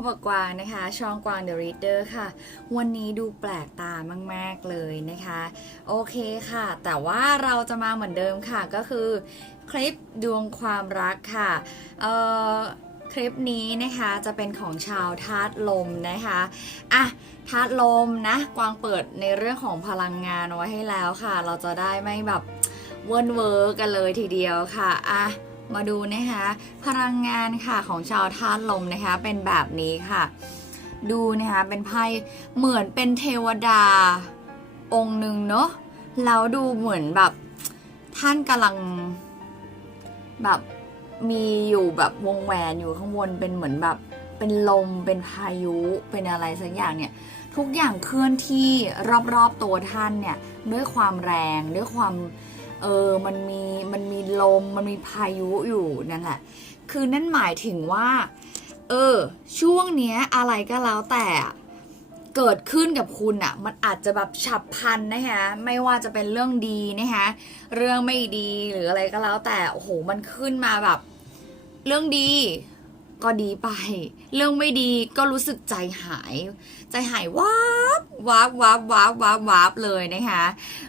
บกับกวางนะคะ ช่องกวาง The Reader ค่ะ วันนี้ดูแปลกตามาก ๆ เลยนะคะ โอเคค่ะ แต่ว่าเราจะมาเหมือนเดิมค่ะก็คือ คลิปดวงความรักค่ะเอ่อคลิปนี้นะคะจะเป็นของชาวธาตุลมนะคะอะธาตุลมนะ กวางเปิดในเรื่องของพลังงานไว้ให้แล้วค่ะ เราจะได้ไม่แบบเวิร์นเวอร์กันเลยทีเดียวค่ะอะ มาดูนะคะ พลังงานค่ะของชาวธาตุลมนะคะ เป็นแบบนี้ค่ะ ดูนะคะเป็นไพ่เหมือนเป็นเทวดาองค์หนึ่งเนาะแล้วดูเหมือนแบบท่านกำลังแบบมีอยู่แบบวงแหวนอยู่ข้างบนเป็นเหมือนแบบเป็นลมเป็นพายุเป็นอะไรสักอย่างเนี่ยทุกอย่างเคลื่อนที่รอบๆตัวท่านเนี่ยด้วยความแรงด้วยความ เออมันมีมันมีลมมันมีพายุอยู่นั่นแหละคือนั่นหมายถึงว่า เออ ช่วงเนี้ยอะไรก็แล้วแต่เกิดขึ้นกับคุณอะ่ะ มันอาจจะแบบฉับพลันนะคะไม่ว่าจะเป็นเรื่องดีนะคะเรื่องไม่ดีหรืออะไรก็แล้วแต่โอ้โหมันขึ้นมาแบบ เรื่องดี ก็ดีไป เรื่องไม่ดีก็รู้สึกใจหาย ใจหายวับวับวับวับวับวับเลยนะคะ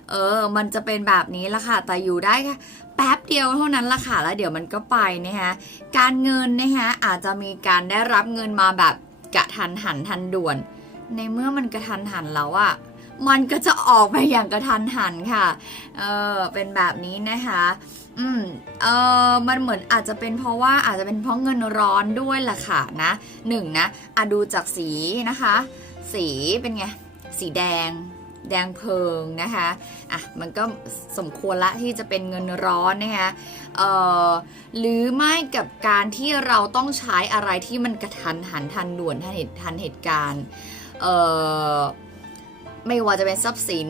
เออ มันจะเป็นแบบนี้ละค่ะ แต่อยู่ได้แค่แป๊บเดียวเท่านั้นละค่ะ แล้วเดี๋ยวมันก็ไปนะคะการเงินนะคะอาจจะมีการได้รับเงินมาแบบกระทันหันทันด่วน ในเมื่อมันกระทันหันแล้วอะมันก็จะออกไปอย่างกระทันหันค่ะ เออ เป็นแบบนี้นะคะ อืม เออมันเหมือนอาจจะเป็นเพราะว่าอาจจะเป็นเพราะเงินร้อนด้วยล่ะค่ะนะหนึ่งนะอะดูจากสีนะคะ สีเป็นไง สีแดง แดงเพลิงนะคะ อะ มันก็สมควรละที่จะเป็นเงินร้อนนะคะเอ่อหรือไม่กับการที่เราต้องใช้อะไรที่มันกระทันหันทันด่วนทันเหตุทันเหตุการณ์เอ่อไม่ว่าจะเป็นทรัพย์สิน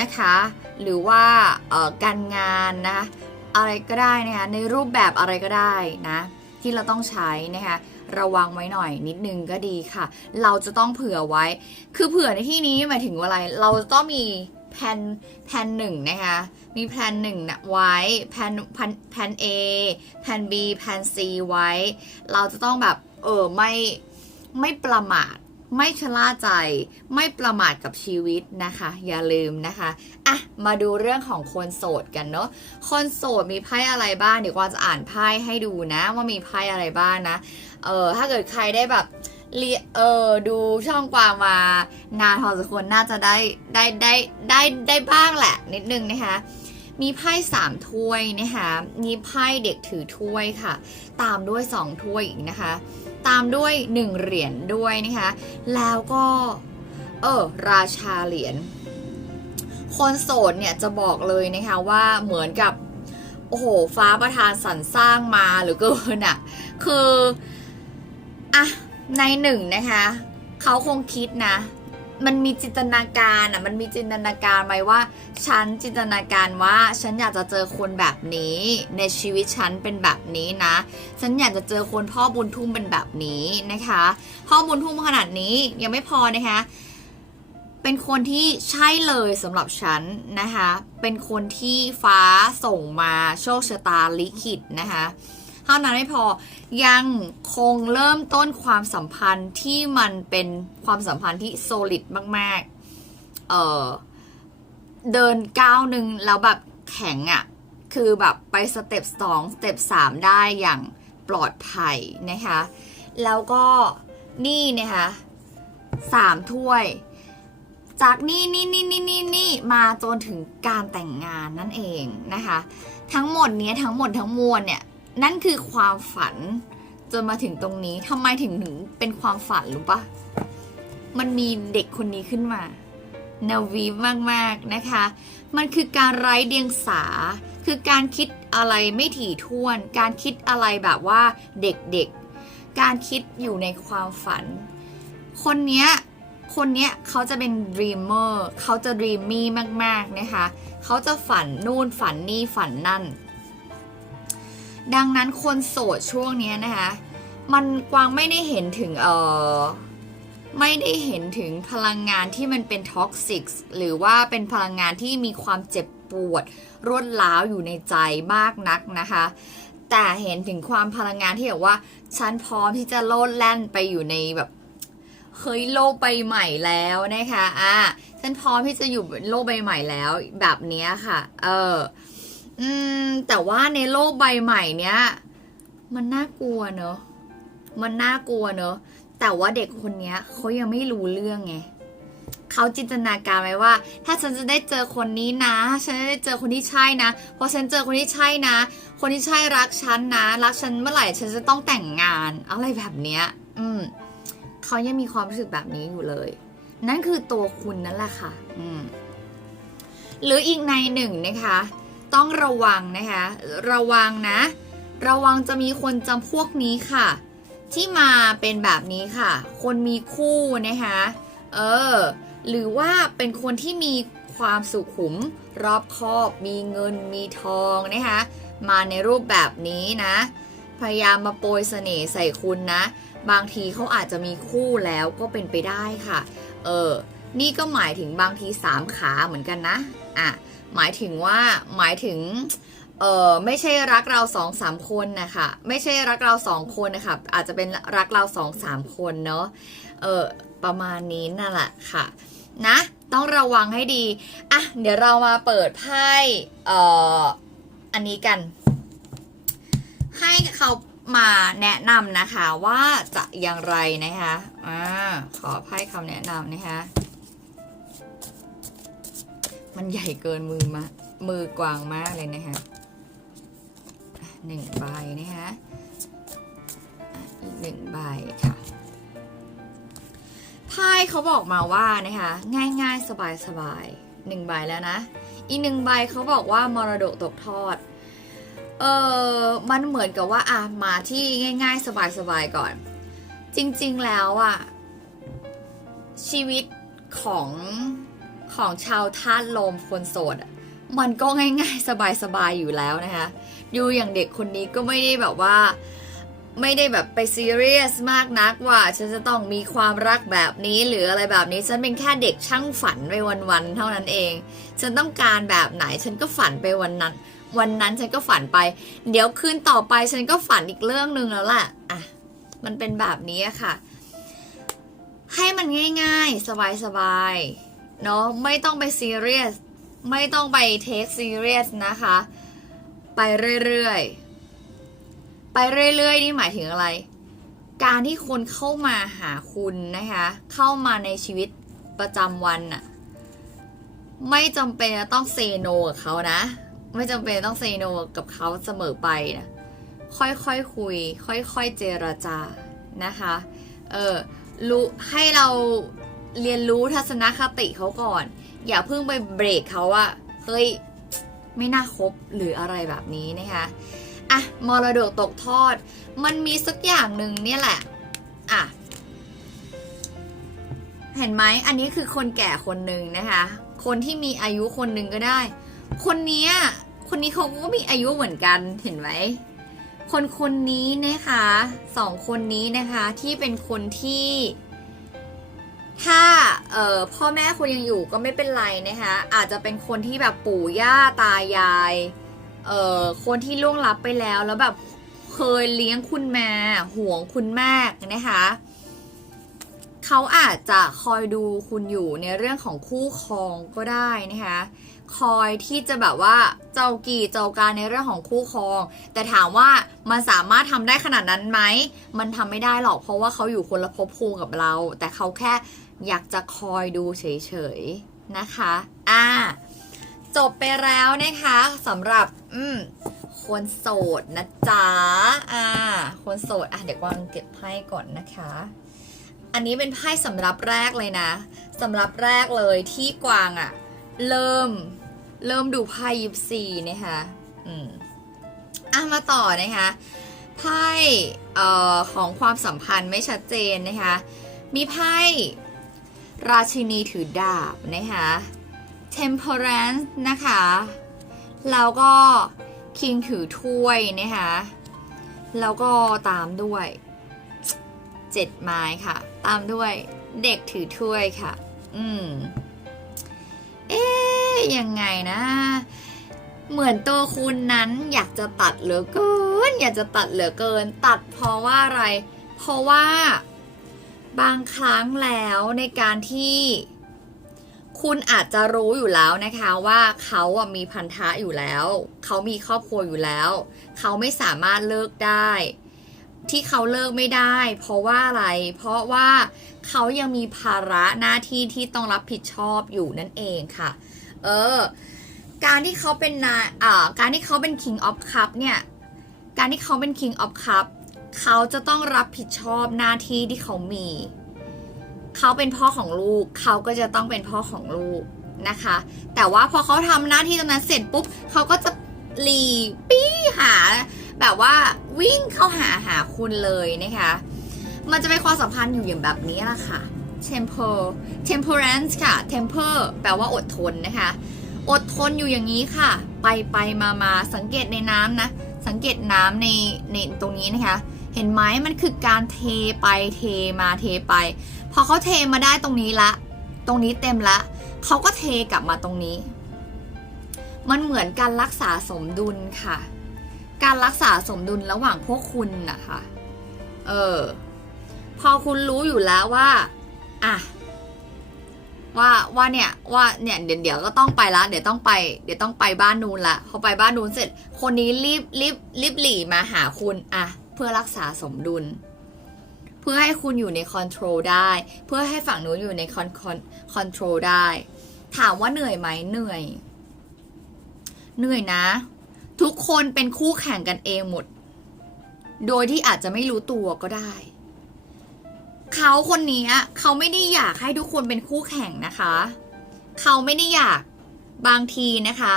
นะคะ หรือว่าการงานนะคะ อะไรก็ได้นะคะในรูปแบบอะไรก็ได้นะที่เราต้องใช้นะคะระวังไว้หน่อยนิดนึงก็ดีค่ะ เราจะต้องเผื่อไว้ คือเผื่อในที่นี้หมายถึงว่าอะไร เราต้องมีแผนแผนหนึ่งนะคะมีแผนหนึ่งนะไว้แผนแผนแผน A แผน B แผน C ไว้ เราจะต้องแบบเออไม่ไม่ประมาท ไม่ชะล่าใจ ไม่ประมาทกับชีวิตนะคะ อย่าลืมนะคะอะมาดูเรื่องของคนโสดกันเนาะคนโสดมีไพ่อะไรบ้างเดี๋ยวกวาจะอ่านไพ่ให้ดูนะว่ามีไพ่อะไรบ้างนะเออถ้าเกิดใครได้แบบเรียเออดูช่องกวางมานานพอสมควรน่าจะได้ได้ได้ได้ได้บ้างแหละ นิดนึงนะคะ มีไพ่สามถ้วยนะคะมีไพ่เด็กถือถ้วยค่ะ ตามด้วยสองถ้วยอีกนะคะ ตามด้วยหนึ่งเหรียญด้วยนะคะ แล้วก็เออราชาเหรียญคนโสดเนี่ยจะบอกเลยนะคะว่าเหมือนกับ โอ้โห ฟ้าประทานสรรสร้างมาหรือเกินอะคือ อะ ในหนึ่งนะคะ เขาคงคิดนะ มันมีจินตนาการอะมันมีจินตนาการไหมว่า ฉันจินตนาการว่า ฉันอยากจะเจอคนแบบนี้ ในชีวิตฉันเป็นแบบนี้นะ ฉันอยากจะเจอคนพ่อบุญทุ่มเป็นแบบนี้นะคะ พ่อบุญทุ่มขนาดนี้ยังไม่พอนะคะ เป็นคนที่ใช่เลยสำหรับฉันนะคะ เป็นคนที่ฟ้าส่งมาโชคชะตาลิขิตนะคะ เท่านั้นไม่พอยังคงเริ่มต้นความสัมพันธ์ที่มันเป็นความสัมพันธ์ที่โซลิดมากๆ เออเดินก้าวหนึ่งแล้วแบบแข็งอะ่ะ คือแบบไปสเต็ปสองสเต็ปสามได้อย่างปลอดภัยนะคะ แล้วก็นี่นะคะสามถ้วย จากนี่นี่นี่นี่นี่นี่มาจนถึงการแต่งงานนั่นเองนะคะ ทั้งหมดเนี้ยทั้งหมดทั้งมวลเนี่ย นั่นคือความฝันจนมาถึงตรงนี้ทำไมถึงถึงเป็นความฝันรู้ปะมันมีเด็กคนนี้ขึ้นมานาวีมากๆนะคะ มันคือการไร้เดียงสา คือการคิดอะไรไม่ถี่ถ้วน การคิดอะไรแบบว่าเด็กๆ การคิดอยู่ในความฝัน คนเนี้ย คนเนี้ยเขาจะเป็น dreamer เขาจะ dreamy มากๆนะคะ เขาจะฝันนู่นฝันนี่ฝันนั่น ดังนั้นคนโสดช่วงนี้นะคะ มันกวางไม่ได้เห็นถึงเออไม่ได้เห็นถึงพลังงานที่มันเป็นท็อกซิกหรือว่าเป็นพลังงานที่มีความเจ็บปวดรวดร้าวอยู่ในใจมากนักนะคะ แต่เห็นถึงความพลังงานที่แบบว่าฉันพร้อมที่จะโลดแล่นไปอยู่ในแบบเฮ้ยโลกใบใหม่แล้วนะคะอะฉันพร้อมที่จะอยู่โลกใบใหม่แล้วแบบเนี้ยค่ะ เออ อืม แต่ว่าในโลกใบใหม่เนี้ย มันน่ากลัวเนอะมันน่ากลัวเนอะแต่ว่าเด็กคนเนี้ยเขายังไม่รู้เรื่องไงเขาจินตนาการไว้ว่า ถ้าฉันจะได้เจอคนนี้นะ ฉันจะได้เจอคนที่ใช่นะพอฉันเจอคนที่ใช่นะ คนที่ใช่รักฉันนะ รักฉันเมื่อไหร่ฉันจะต้องแต่งงานอะไรแบบเนี้ย อืมเขายังมีความรู้สึกแบบนี้อยู่เลย นั่นคือตัวคุณนั่นแหละค่ะ อืมหรืออีกในหนึ่งนะคะ ต้องระวังนะคะ ระวังนะ ระวังจะมีคนจำพวกนี้ค่ะ ที่มาเป็นแบบนี้ค่ะ คนมีคู่นะคะ เออ หรือว่าเป็นคนที่มีความสุขุม รอบคอบ มีเงินมีทองนะคะ มาในรูปแบบนี้นะ พยายามมาโปรยเสน่ห์ใส่คุณนะ บางทีเขาอาจจะมีคู่แล้วก็เป็นไปได้ค่ะ เออ นี่ก็หมายถึงบางทีสามขาเหมือนกันนะ อะ หมายถึงว่าหมายถึงเออไม่ใช่รักเราสองสามคนนะคะไม่ใช่รักเราสองคนนะคะอาจจะเป็นรักเราสองสามคนเนาะเออประมาณนี้นั่นแหละค่ะนะต้องระวังให้ดีอะเดี๋ยวเรามาเปิดไพ่เอ่ออันนี้กัน ให้เขามาแนะนำนะคะว่าจะอย่างไรนะคะอ่าขอไพ่คำแนะนำนะคะ มันใหญ่เกินมือมามือกวางมากเลยนะคะหนึ่งใบนะคะอะอีกหนึ่งใบค่ะไพ่เขาบอกมาว่านะคะ ง่ายๆ สบายๆหนึ่งใบแล้วนะ อีกหนึ่งใบเขาบอกว่ามรดกตกทอดเออมันเหมือนกับว่าอะมาที่ง่าย ๆ สบายๆก่อน จริงๆแล้วอะชีวิตของ ของชาวธาตุลมคนโสดมันก็ง่ายๆ สบาย ๆ อยู่แล้วนะคะ ดูอย่างเด็กคนนี้ก็ไม่ได้แบบว่าไม่ได้แบบไปซีเรียสมากนักว่า ฉันจะต้องมีความรักแบบนี้หรืออะไรแบบนี้ ฉันเป็นแค่เด็กช่างฝันไปวันๆเท่านั้นเอง ฉันต้องการแบบไหนฉันก็ฝันไปวันนั้น วันนั้นฉันก็ฝันไป เดี๋ยวคืนต่อไปฉันก็ฝันอีกเรื่องหนึ่งแล้วแหละอะมันเป็นแบบนี้ค่ะ ให้มันง่ายๆ สบายๆ เนาะไม่ต้องไปซีเรียสไม่ต้องไปเทคซีเรียสนะคะ ไปเรื่อยๆ ไปเรื่อยๆ นี่หมายถึงอะไร การที่คนเข้ามาหาคุณนะคะ เข้ามาในชีวิตประจำวันอะไม่จำเป็นต้องเซโนกับเขานะ ไม่จำเป็นต้องเซโนกับเขาเสมอไปนะค่อยๆคคุย ค่อยๆเจรจานะคะ เออรู้ให้เรา เรียนรู้ทัศนคติเขาก่อน อย่าเพิ่งไปเบรกเขาว่าเฮ้ยไม่น่าคบหรืออะไรแบบนี้นะคะอะมรดกตกทอด มันมีสักอย่างหนึ่งเนี่ยแหละอะเห็นไหมอันนี้คือคนแก่คนหนึ่งนะคะ คนที่มีอายุคนหนึ่งก็ได้ คนเนี้ยคนนี้เขาก็มีอายุเหมือนกันเห็นไหมคนคนนี้นะคะสองคนนี้นะคะที่เป็นคนที่ ถ้าพ่อแม่คุณยังอยู่ก็ไม่เป็นไรนะคะอาจจะเป็นคนที่แบบปู่ย่าตายายคนที่ล่วงลับไปแล้วแล้วแบบเคยเลี้ยงคุณมาห่วงคุณมากนะคะเขาอาจจะคอยดูคุณอยู่ในเรื่องของคู่ครองก็ได้นะคะคอยที่จะแบบว่าเจ้ากี่เจ้าการในเรื่องของคู่ครอง แต่ถามว่ามันสามารถทำได้ขนาดนั้นไหมมันทำไม่ได้หรอกเพราะว่าเขาอยู่คนละภพภูมิกับเรา แต่เขาแค่ อยากจะคอยดูเฉยๆนะคะอ่าจบไปแล้วนะคะสำหรับอืมคนโสดนะจ๊ะอ่าคนโสดอะเดี๋ยวกวางเก็บไพ่ก่อนนะคะ อันนี้เป็นไพ่สำหรับแรกเลยนะสำหรับแรกเลยที่กวางอะเริ่มเริ่มดูไพ่ยิปซีนะคะอืมอะมาต่อนะคะไพ่เอ่อของความสัมพันธ์ไม่ชัดเจนนะคะ มีไพ่ ราชินีถือดาบนะคะ temperance นะคะ แล้วก็ king ถือถ้วยนะคะ แล้วก็ตามด้วยเจ็ดไม้ค่ะ ตามด้วยเด็กถือถ้วยค่ะ อืม เอ๊ยยังไงนะ เหมือนตัวคุณนั้นอยากจะตัดเหลือเกิน อยากจะตัดเหลือเกิน ตัดเพราะว่าอะไร เพราะว่า บางครั้งแล้วในการที่คุณอาจจะรู้อยู่แล้วนะคะว่าเขาอะมีพันธะอยู่แล้ว เขามีครอบครัวอยู่แล้ว เขาไม่สามารถเลิกได้ ที่เขาเลิกไม่ได้ เพราะว่าอะไร เพราะว่าเขายังมีภาระหน้าที่ที่ต้องรับผิดชอบอยู่นั่นเองค่ะ เออ การที่เขาเป็นนายอ่าการที่เขาเป็น King of Cup เนี่ย การที่เขาเป็น King of Cup เขาจะต้องรับผิดชอบหน้าที่ที่เขามี เขาเป็นพ่อของลูก เขาก็จะต้องเป็นพ่อของลูกนะคะ แต่ว่าพอเขาทำหน้าที่ตรงนั้นเสร็จปุ๊บเขาก็จะหลีปี้หา แบบว่าวิ่งเข้าหาหาคุณเลยนะคะ มันจะเป็นความสัมพันธ์อยู่อย่างแบบนี้แหละค่ะ temper temperance ค่ะ temper แปลว่าอดทนนะคะ อดทนอยู่อย่างนี้ค่ะ ไปไปมามาสังเกตในน้ำนะ สังเกตน้ำในในตรงนี้นะคะ เห็นไหมมันคือการเทไปเทมาเทไป พอเขาเทมาได้ตรงนี้ละ ตรงนี้เต็มละเขาก็เทกลับมาตรงนี้ มันเหมือนการรักษาสมดุลค่ะ การรักษาสมดุลระหว่างพวกคุณนะคะเออพอคุณรู้อยู่แล้วว่าอะว่าว่าเนี่ยว่าเนี่ยเดี๋ยวเดี๋ยวก็ต้องไปละเดี๋ยวต้องไปเดี๋ยวต้องไปบ้านนู้นละพอไปบ้านนู้นเสร็จ คนนี้รีบรีบรีบหลีมาหาคุณอะ เพื่อรักษาสมดุล เพื่อให้คุณอยู่ในคอนโทรลได้ เพื่อให้ฝั่งนู้นอยู่ในคอนคอนคอนโทรลได้ ถามว่าเหนื่อยไหมเหนื่อย เหนื่อยนะ ทุกคนเป็นคู่แข่งกันเองหมด โดยที่อาจจะไม่รู้ตัวก็ได้เขาคนนี้เขาไม่ได้อยากให้ทุกคนเป็นคู่แข่งนะคะ เขาไม่ได้อยากบางทีนะคะ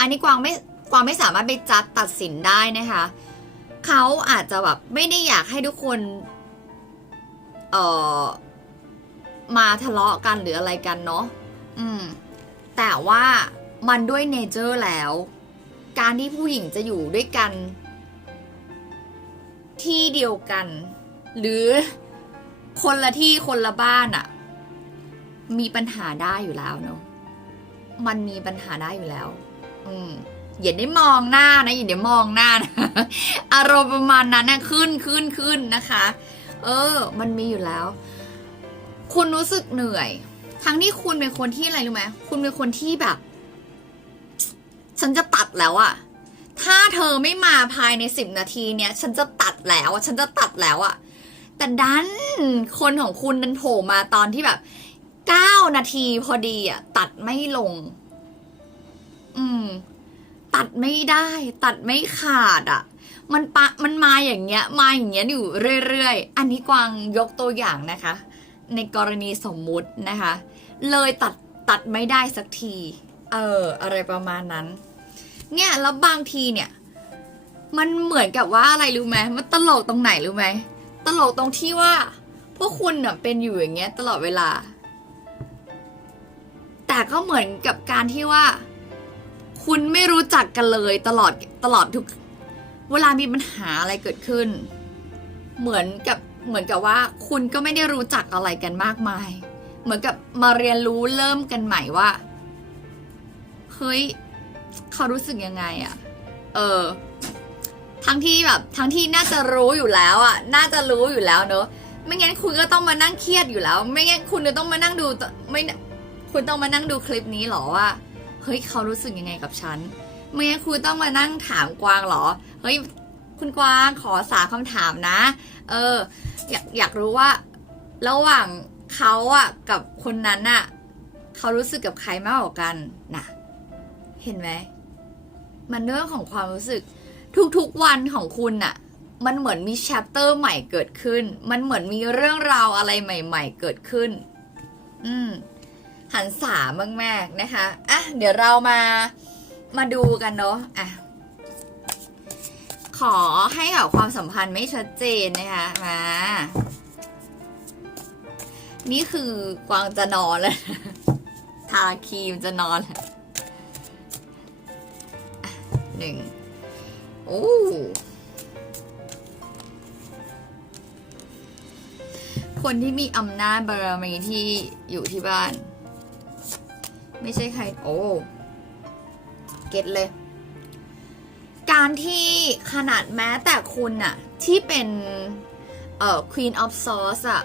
อันนี้กวางไม่กวางไม่สามารถไปจัดตัดสินได้นะคะ เขาอาจจะแบบไม่ได้อยากให้ทุกคน เอ่อ มาทะเลาะกันหรืออะไรกันเนาะ อืม แต่ว่ามันด้วยเนเจอร์แล้ว การที่ผู้หญิงจะอยู่ด้วยกัน ที่เดียวกัน หรือคนละที่คนละบ้านอะมีปัญหาได้อยู่แล้วเนาะ มันมีปัญหาได้อยู่แล้ว อืม อย่าได้มองหน้านะอย่าได้มองหน้านะอารมณ์ประมาณนั้นนะขึ้นขึ้นขึ้นนะคะ เออ มันมีอยู่แล้ว คุณรู้สึกเหนื่อย ทั้งที่คุณเป็นคนที่อะไรรู้ไหมคุณเป็นคนที่แบบ ฉันจะตัดแล้วอะถ้าเธอไม่มาภายในสิบนาทีเนี่ย ฉันจะตัดแล้วฉันจะตัดแล้วอะแต่ดันคนของคุณดันโผล่มาตอนที่แบบเก้านาทีพอดีอะตัดไม่ลง อืม ตัดไม่ได้ ตัดไม่ขาดอะมันปะมันมาอย่างเงี้ย มาอย่างเงี้ยอยู่เรื่อยๆ อันนี้กวางยกตัวอย่างนะคะ ในกรณีสมมุตินะคะ เลยตัดตัดไม่ได้สักที เออ อะไรประมาณนั้น เนี่ยแล้วบางทีเนี่ย มันเหมือนกับว่าอะไรรู้ไหมมันตลกตรงไหนรู้ไหมตลกตรงที่ว่าพวกคุณเน่ะเป็นอยู่อย่างเงี้ยตลอดเวลา แต่ก็เหมือนกับการที่ว่า คุณไม่รู้จักกันเลยตลอดตลอดทุก เวลามีปัญหาอะไรเกิดขึ้น เหมือนกับเหมือนกับว่า คุณก็ไม่ได้รู้จักอะไรกันมากมาย เหมือนกับมาเรียนรู้เริ่มกันใหม่ว่าเฮ้ยเขารู้สึกยังไงอะเออ ทั้งที่แบบทั้งที่น่าจะรู้อยู่แล้วอะน่าจะรู้อยู่แล้วเนอะไม่งั้นคุณก็ต้องมานั่งเครียดอยู่แล้ว ไม่งั้นคุณจะต้องมานั่งดูไม่คุณต้องมานั่งดูคลิปนี้หรอว่า เฮ้ยเขารู้สึกยังไงกับฉันไม่งั้นคุณต้องมานั่งถามกวางเหรอ เฮ้ยคุณกวางขอสามคำถามนะ เออ อยากอยากรู้ว่า ระหว่างเขาอะกับคนนั้นอะเขารู้สึกกับใครมากกว่ากันนะเห็นไหมมันเรื่องของความรู้สึก ทุกๆวันของคุณน่ะมันเหมือนมีแชปเตอร์ใหม่เกิดขึ้น มันเหมือนมีเรื่องราวอะไรใหม่ ๆ เกิดขึ้น อืม หันสามาก ๆ นะคะ อะ เดี๋ยวเรามา มาดูกันเนาะ อะ ขอให้กับความสัมพันธ์ไม่ชัดเจนนะคะ มา นี่คือกวางจะนอนแล้ว ทาครีมจะนอนแล้วหนึ่งโอ้คนที่มีอำนาจบารมีที่อยู่ที่บ้าน ไม่ใช่ใคร โอ้ เก็ตเลย การที่ขนาดแม้แต่คุณอะที่เป็น เอ่อ Queen of Swords อะ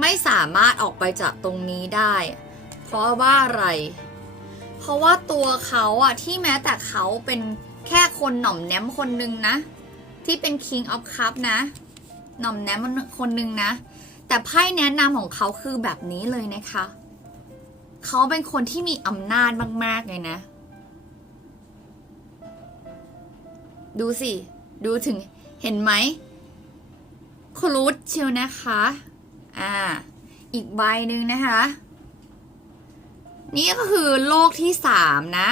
ไม่สามารถออกไปจากตรงนี้ได้ เพราะว่าอะไร เพราะว่าตัวเขาอะที่แม้แต่เขาเป็นแค่คนหน่อมแนมคนนึงนะ ที่เป็น King of Cup นะ หน่อมแนมคนนึงนะ แต่ไพ่แนะนำของเขาคือแบบนี้เลยนะคะ เขาเป็นคนที่มีอำนาจมาก ๆ เลยนะ ดูสิ ดูถึงเห็นไหมครุฑเชียวนะคะ อ่า อีกใบหนึ่งนะคะ นี่ก็คือโลกที่สามนะ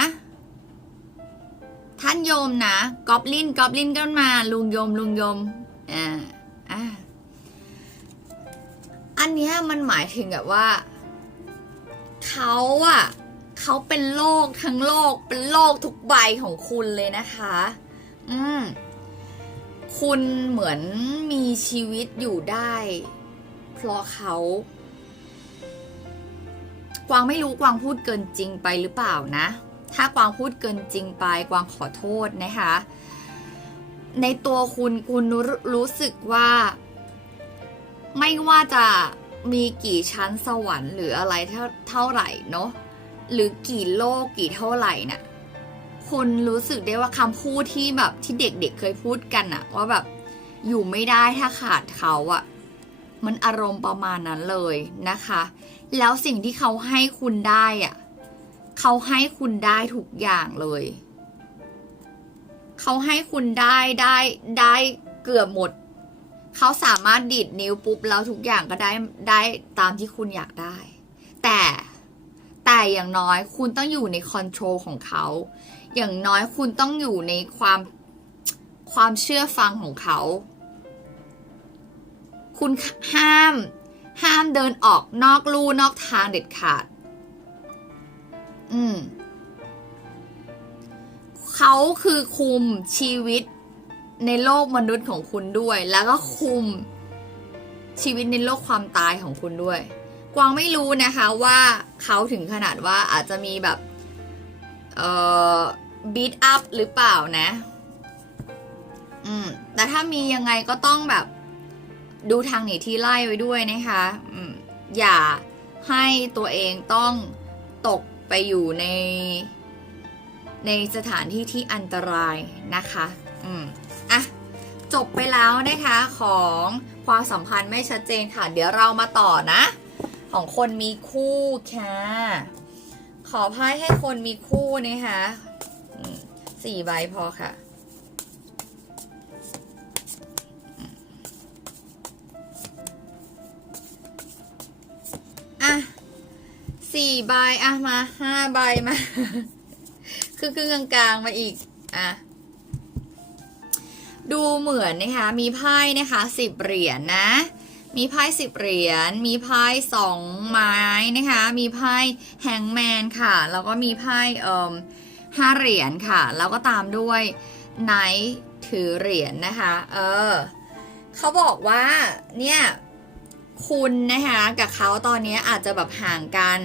ท่านโยมนะกอบลินกอบลินก็มา ลุงโยม ลุงโยม อ่า อ่า อันเนี้ยมันหมายถึงแบบว่า เขาอะเขาเป็นโลกทั้งโลกเป็นโลกทุกใบของคุณเลยนะคะ อืม คุณเหมือนมีชีวิตอยู่ได้ เพราะเขา กวางไม่รู้กวางพูดเกินจริงไปหรือเปล่านะ ถ้ากวางพูดเกินจริงไป กวางขอโทษนะคะ ในตัวคุณคุณรู้รู้สึกว่า ไม่ว่าจะ มีกี่ชั้นสวรรค์หรืออะไรเท่าเท่าไหร่เนาะหรือกี่โลกกี่เท่าไหร่น่ะคุณรู้สึกได้ว่าคำพูดที่แบบที่เด็กๆเคยพูดกันอะว่าแบบอยู่ไม่ได้ถ้าขาดเขาอะมันอารมณ์ประมาณนั้นเลยนะคะ แล้วสิ่งที่เขาให้คุณได้อะเขาให้คุณได้ทุกอย่างเลย เขาให้คุณได้ได้ได้เกือบหมด เขาสามารถดีดนิ้วปุ๊บแล้วทุกอย่างก็ได้ได้ตามที่คุณอยากได้ แต่แต่อย่างน้อยคุณต้องอยู่ในคอนโทรลของเขา อย่างน้อยคุณต้องอยู่ในความความเชื่อฟังของเขา คุณห้ามห้ามเดินออกนอกลู่นอกทางเด็ดขาด อืม เขาคือคุมชีวิต ในโลกมนุษย์ของคุณด้วย แล้วก็คุมชีวิตในโลกความตายของคุณด้วย กวางไม่รู้นะคะว่าเขาถึงขนาดว่าอาจจะมีแบบเอ่อบีทอัพหรือเปล่านะ อืม แต่ถ้ามียังไงก็ต้องแบบ ดูทางหนีที่ไล่ไว้ด้วยนะคะ อืม อย่าให้ตัวเองต้องตกไปอยู่ใน ในสถานที่ที่อันตรายนะคะ อืมอะ จบไปแล้วนะคะของความสัมพันธ์ไม่ชัดเจนค่ะ เดี๋ยวเรามาต่อนะ ของคนมีคู่ค่ะ ขอไพ่ให้คนมีคู่นะคะสี่ใบพอค่ะอะสี่ใบอะมาห้าใบมา คือคือกลางๆมาอีก อะ ดูเหมือนนะคะ มีไพ่นะคะสิบเหรียญนะ มีไพ่สิบเหรียญ มีไพ่สองไม้นะคะ มีไพ่แฮงแมนค่ะ แล้วก็มีไพ่เอ่อห้าเหรียญค่ะ แล้วก็ตามด้วยไนท์ถือเหรียญนะคะ เออ เขาบอกว่าเนี่ยคุณนะคะกับเขาตอนนี้อาจจะแบบห่างกัน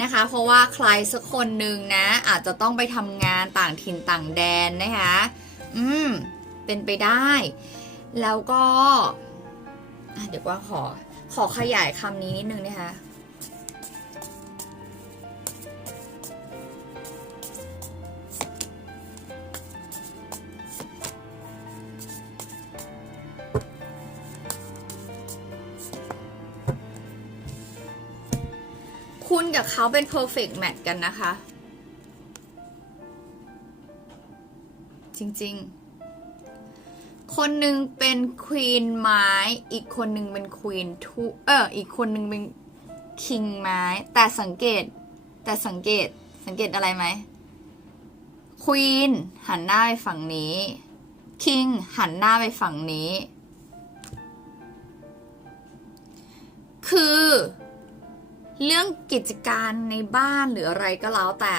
นะคะ เพราะว่าใครสักคนหนึ่งนะ อาจจะต้องไปทำงานต่างถิ่นต่างแดนนะคะ อืม เป็นไปได้ แล้วก็เดี๋ยวว่าขอขอขยายคำนี้นิดนึงนะคะคุณกับเขาเป็น perfect match กันนะคะ จริง ๆ คนหนึ่งเป็นควีนไม้ อีกคนหนึ่งเป็นควีนทูเออ อีกคนหนึ่งเป็นคิงไม้ แต่สังเกต แต่สังเกต สังเกตอะไรไหมควีนหันหน้าไปฝั่งนี้ คิงหันหน้าไปฝั่งนี้ คือเรื่องกิจการในบ้านหรืออะไรก็แล้วแต่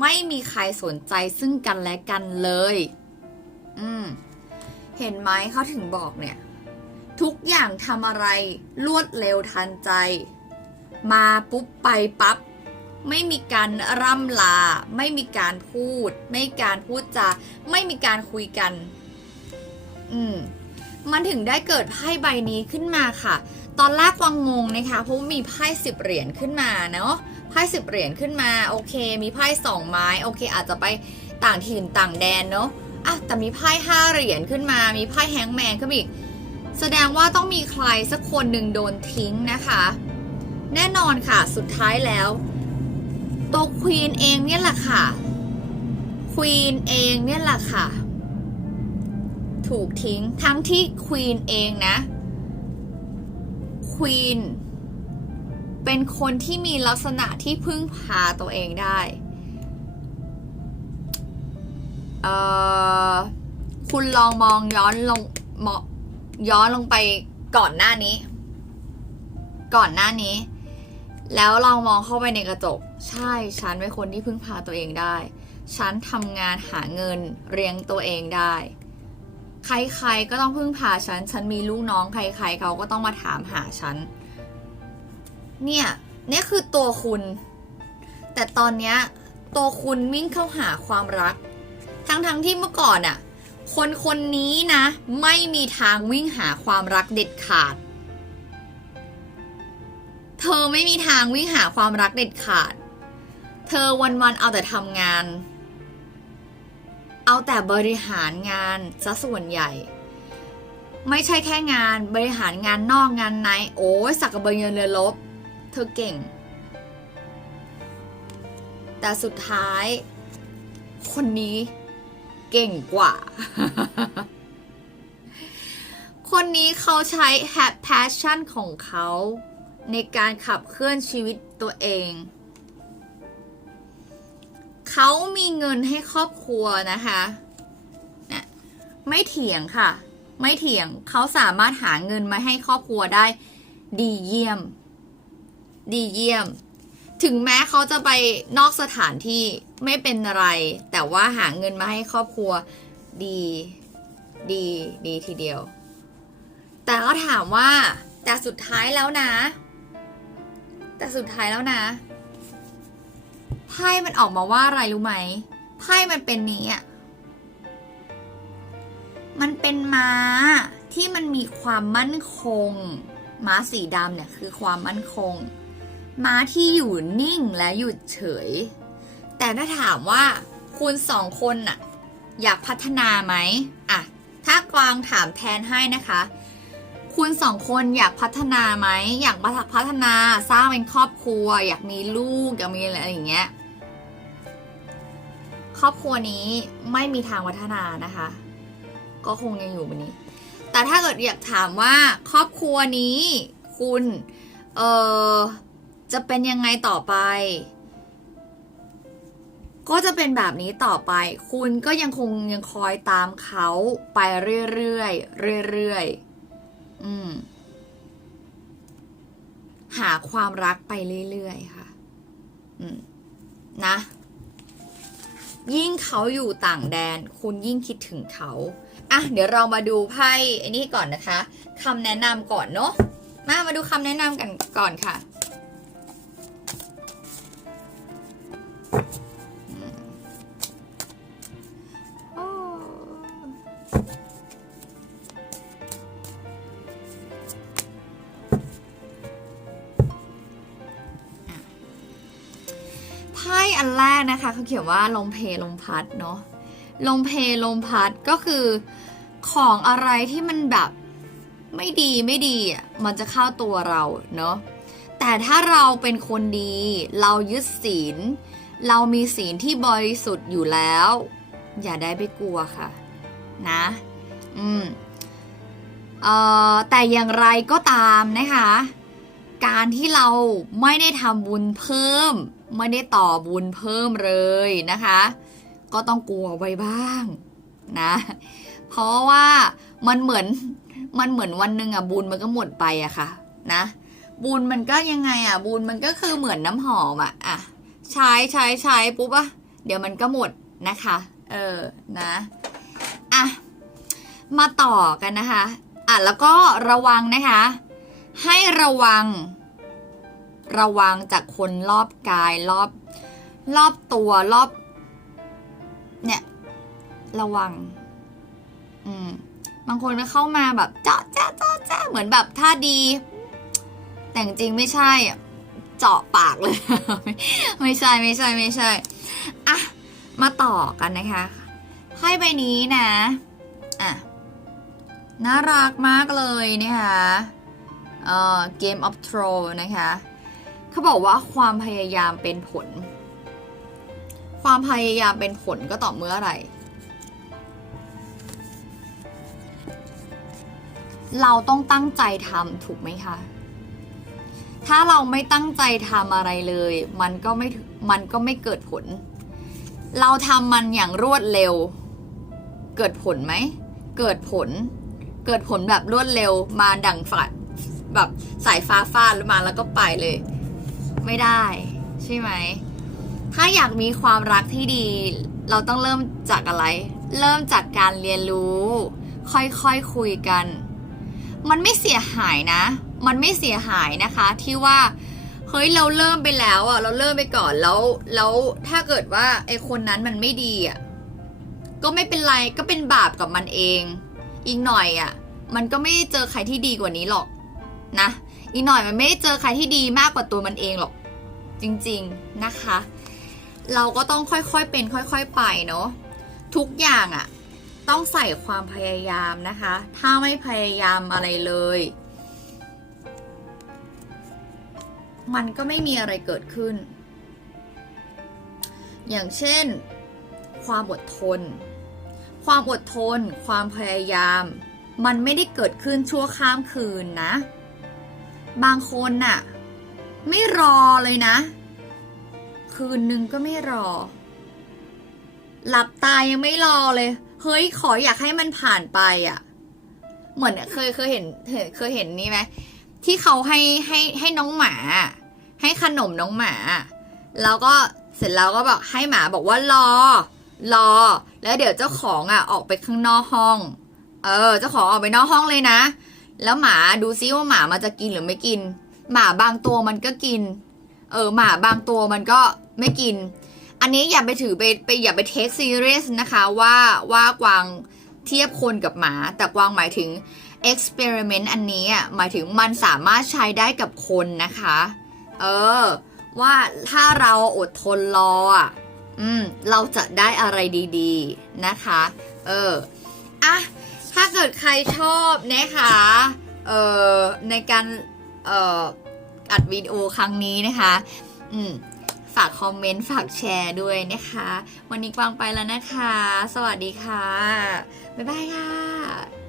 ไม่มีใครสนใจซึ่งกันและกันเลย อืม เห็นไหมเขาถึงบอกเนี่ย ทุกอย่างทำอะไรรวดเร็วทันใจ มาปุ๊บไปปับ๊บไม่มีการร่ำลา ไม่มีการพูด ไม่มีการพูดจาไม่มีการคุยกัน อืมมันถึงได้เกิดไพ่ใบนี้ขึ้นมาค่ะ ตอนแรกวังงงนะคะเพราะว่ามีไพ่สิบเหรียญขึ้นมาเนาะไพ่สิบเหรียญขึ้นมา โอเค มีไพ่สองไม้ โอเค อาจจะไปต่างถิ่นต่างแดนเนาะ อะแต่มีไพ่ห้าเหรียญขึ้นมา มีไพ่แฮงแมนขึ้นอีก แสดงว่าต้องมีใครสักคนหนึ่งโดนทิ้งนะคะ แน่นอนค่ะ สุดท้ายแล้วตัวควีนเองเนี่ยแหละค่ะ ควีนเองเนี่ยแหละค่ะ ถูกทิ้ง ทั้งที่ควีนเองนะ ควีนเป็นคนที่มีลักษณะที่พึ่งพาตัวเองได้ เออคุณลองมองย้อนลงมองย้อนลงไปก่อนหน้านี้ ก่อนหน้านี้ แล้วลองมองเข้าไปในกระจก ใช่ฉันเป็นคนที่พึ่งพาตัวเองได้ ฉันทำงานหาเงินเลี้ยงตัวเองได้ ใครๆก็ต้องพึ่งพาฉัน ฉันมีลูกน้องใคร ๆ เขาก็ต้องมาถามหาฉัน เนี่ยนี่คือตัวคุณ แต่ตอนเนี้ยตัวคุณวิ่งเข้าหาความรัก ทั้งๆที่เมื่อก่อนอะคนคนนี้นะ ไม่มีทางวิ่งหาความรักเด็ดขาด เธอไม่มีทางวิ่งหาความรักเด็ดขาด เธอวันๆเอาแต่ทำงาน เอาแต่บริหารงานซะส่วนใหญ่ ไม่ใช่แค่งานบริหารงานนอกงานในโอ้ยสักกระเบือเงินเรือลบ เธอเก่ง แต่สุดท้าย คนนี้ เก่งกว่า คนนี้เขาใช้ have passion ของเขา ในการขับเคลื่อนชีวิตตัวเอง เขามีเงินให้ครอบครัวนะคะนะไม่เถียงค่ะ ไม่เถียงเขาสามารถหาเงินมาให้ครอบครัวได้ ดีเยี่ยม ดีเยี่ยม ถึงแม้เขาจะไปนอกสถานที่ ไม่เป็นไร แต่ว่าหาเงินมาให้ครอบครัวดีดีดีทีเดียว แต่ก็ถามว่า แต่สุดท้ายแล้วนะ แต่สุดท้ายแล้วนะไพ่มันออกมาว่าอะไรรู้ไหมไพ่มันเป็นนี้อะมันเป็นม้าที่มันมีความมั่นคง ม้าสีดำเนี่ยคือความมั่นคง ม้าที่อยู่นิ่งและหยุดเฉย แต่ถ้าถามว่าคุณสองคนน่ะอยากพัฒนาไหมอะถ้ากวางถามแทนให้นะคะ คุณสองคนอยากพัฒนาไหมอยากพัฒนาสร้างเป็นครอบครัว อยากมีลูกอยากมีอะไรอย่างเงี้ยครอบครัวนี้ไม่มีทางพัฒนานะคะ ก็คงยังอยู่แบบนี้ แต่ถ้าเกิดอยากถามว่าครอบครัวนี้คุณเออจะเป็นยังไงต่อไป ก็จะเป็นแบบนี้ต่อไป คุณก็ยังคงยังคอยตามเขาไปเรื่อยๆเรื่อยๆอืม หาความรักไปเรื่อยๆค่ะ อืม นะ ยิ่งเขาอยู่ต่างแดน คุณยิ่งคิดถึงเขาอะเดี๋ยวเรามาดูไพ่ไอ้นี่ก่อนนะคะคำแนะนำก่อนเนาะมามาดูคำแนะนำกันก่อนค่ะ ไพ่อันแรกนะคะเขาเขียนว่าลมเพลมพัดเนาะลมเพลมพัดก็คือของอะไรที่มันแบบไม่ดีไม่ดีอะมันจะเข้าตัวเราเนาะแต่ถ้าเราเป็นคนดี เรายึดศีล เรามีศีลที่บริสุทธิ์อยู่แล้ว อย่าได้ไปกลัวค่ะ นะอืมเอ่อแต่อย่างไรก็ตามนะคะ การที่เราไม่ได้ทำบุญเพิ่ม ไม่ได้ต่อบุญเพิ่มเลยนะคะ ก็ต้องกลัวไว้บ้างนะ เพราะว่ามันเหมือนมันเหมือนวันหนึ่งอะบุญมันก็หมดไปอะค่ะนะบุญมันก็ยังไงอะบุญมันก็คือเหมือนน้ำหอมอะอะใช้ใช้ใช้ปุ๊บอะเดี๋ยวมันก็หมดนะคะ เออนะ อะ มาต่อกันนะคะ อะ แล้วก็ระวังนะคะ ให้ระวัง ระวังจากคนรอบกายรอบ รอบตัวรอบ เนี่ย ระวัง อืม บางคนก็เข้ามาแบบเจาะจ้าเจาะจ้าเหมือนแบบท่าดี แต่จริงไม่ใช่เจาะปากเลย ไม่ใช่ไม่ใช่ไม่ใช่อะมาต่อกันนะคะ ไพ่ใบนี้นะอะน่ารักมากเลยนะคะเอ่อ Game of Thrones นะคะเขาบอกว่าความพยายามเป็นผล ความพยายามเป็นผลก็ต่อเมื่อไหร่เราต้องตั้งใจทำถูกไหมคะ ถ้าเราไม่ตั้งใจทำอะไรเลย มันก็ไม่ มันก็ไม่เกิดผล เราทำมันอย่างรวดเร็ว เกิดผลไหม เกิดผล เกิดผลแบบรวดเร็วมาดังฝัดแบบสายฟ้าฟาดแล้วมาแล้วก็ไปเลย ไม่ได้ ใช่ไหม ถ้าอยากมีความรักที่ดี เราต้องเริ่มจากอะไร เริ่มจากการเรียนรู้ ค่อยๆคคุยกัน มันไม่เสียหายนะ มันไม่เสียหายนะคะ ที่ว่าเฮ้ยเราเริ่มไปแล้วอะเราเริ่มไปก่อนแล้วแล้วถ้าเกิดว่าไอคนนั้นมันไม่ดีอะ ก็ไม่เป็นไรก็เป็นบาปกับมันเอง อีกหน่อยอะ มันก็ไม่ได้เจอใครที่ดีกว่านี้หรอกนะ อีกหน่อยมันไม่ได้เจอใครที่ดีมากกว่าตัวมันเองหรอก จริงๆนะคะ เราก็ต้องค่อยๆเป็น ค่อย ๆ ไปเนาะทุกอย่างอะ่ะ ต้องใส่ความพยายามนะคะ ถ้าไม่พยายามอะไรเลย มันก็ไม่มีอะไรเกิดขึ้น อย่างเช่น ความอดทน ความอดทน ความพยายาม มันไม่ได้เกิดขึ้นชั่วข้ามคืนนะ บางคนน่ะ ไม่รอเลยนะ คืนนึงก็ไม่รอ หลับตายยังไม่รอเลย เฮ้ยขออยากให้มันผ่านไปอะ่ะ เหมือนเคยเคยเห็นเคยเห็นนี่ไหมที่เขาให้ให้ให้น้องหมา ให้ขนมน้องหมา แล้วก็เสร็จแล้วก็บอกให้หมาบอกว่ารอ รอ แล้วเดี๋ยวเจ้าของอะออกไปข้างนอกห้อง เออ เจ้าของออกไปนอกห้องเลยนะ แล้วหมาดูซิว่าหมามันจะกินหรือไม่กิน หมาบางตัวมันก็กิน เออ หมาบางตัวมันก็ไม่กิน อันนี้อย่าไปถือไปไปอย่าไปเทคซีเรียสนะคะว่าว่ากวางเทียบคนกับหมา แต่กวางหมายถึง experiment อันนี้อะหมายถึงมันสามารถใช้ได้กับคนนะคะ เออ ว่าถ้าเราอดทนรออะ อืมเราจะได้อะไรดีๆนะคะ เอออะถ้าเกิดใครชอบนะคะเอ่อในการเอ่ออัดวิดีโอครั้งนี้นะคะอืมฝากคอมเมนต์ฝากแชร์ด้วยนะคะ วันนี้กวางไปแล้วนะคะ สวัสดีค่ะ บ๊ายบายค่ะ